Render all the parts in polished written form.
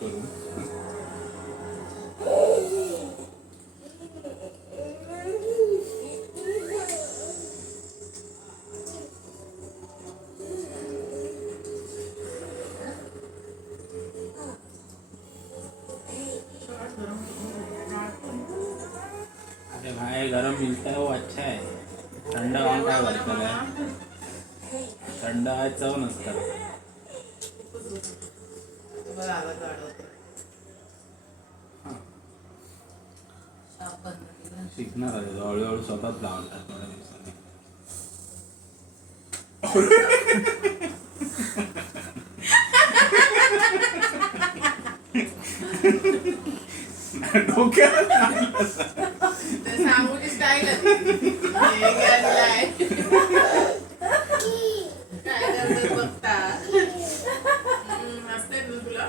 करून. अरे भाई गरम मिलता है वो अच्छा है. थंड हवा काय करताय? थंड हवा चव नसतात. शिकणार आहे हळूहळू स्वतःच लावणार थोड्या दिवसांनी. डोक्याला सांगूची स्टाईल काय करतात बघता. हसते ना तुला.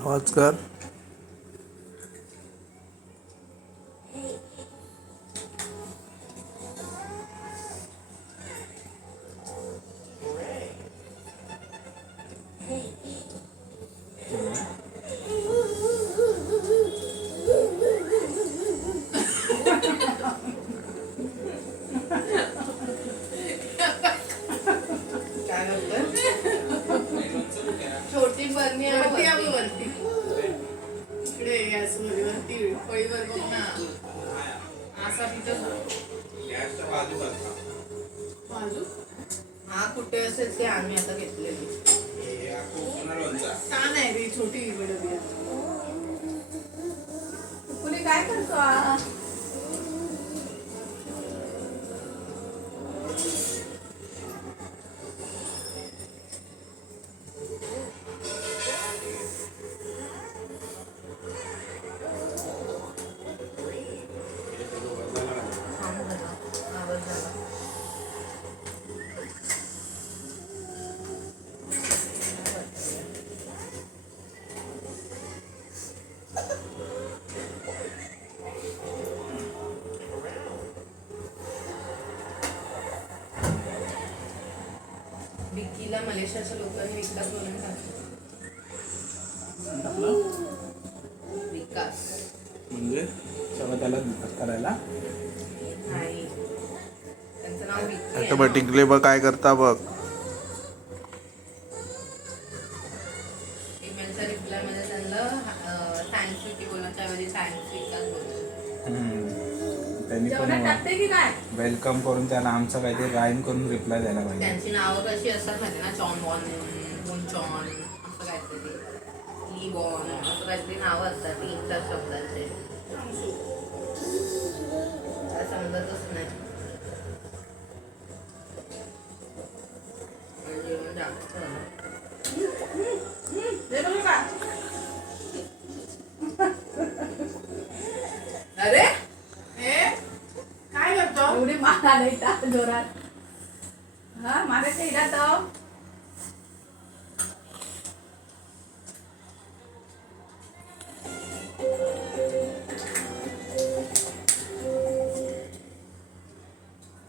आवाज कर. छोटी बरणी आहे वरती इकडे गॅस मध्ये वरती पळीवर बघ ना. असा तिथं बाजू हा कुठे असेल ते आम्ही आता घेतलेली. छान आहे रे छोटी बडबडी. कुणी काय करतो? विकीला मलेशियाच्या लोकांनी विकास म्हणून टाकलं. विकास म्हणजे सगळं त्याला करायला नाही, त्यांचं नाव विकी आहे. ऑटोमॅटिकली बघ काय करता बघ. ईमेलच्या रिप्लाय मध्ये त्यांना थँक्स विकी बोलण्याच्या ऐवजी थँक्स विकास बोलतो. त्यांनी पण वेलकम करून त्याला आमचं काहीतरी राईम करून रिप्लाय द्यायला पाहिजे. त्यांची नावं कशी असतात माहिती ना, चॉन बॉन मुन चॉन असं काहीतरी, ली बॉन असं काहीतरी नावं असतात 3-4 शब्दांचे. काय समजतच नाही. जेवण जास्त अरे काय करतो? एवढी मारा नाही का जोरात? हा मारायचं इला तर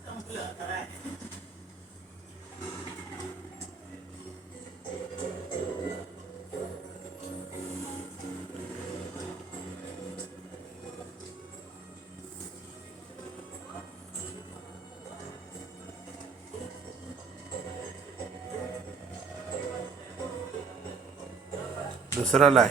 संपलं आता काय. दुसरा लाय.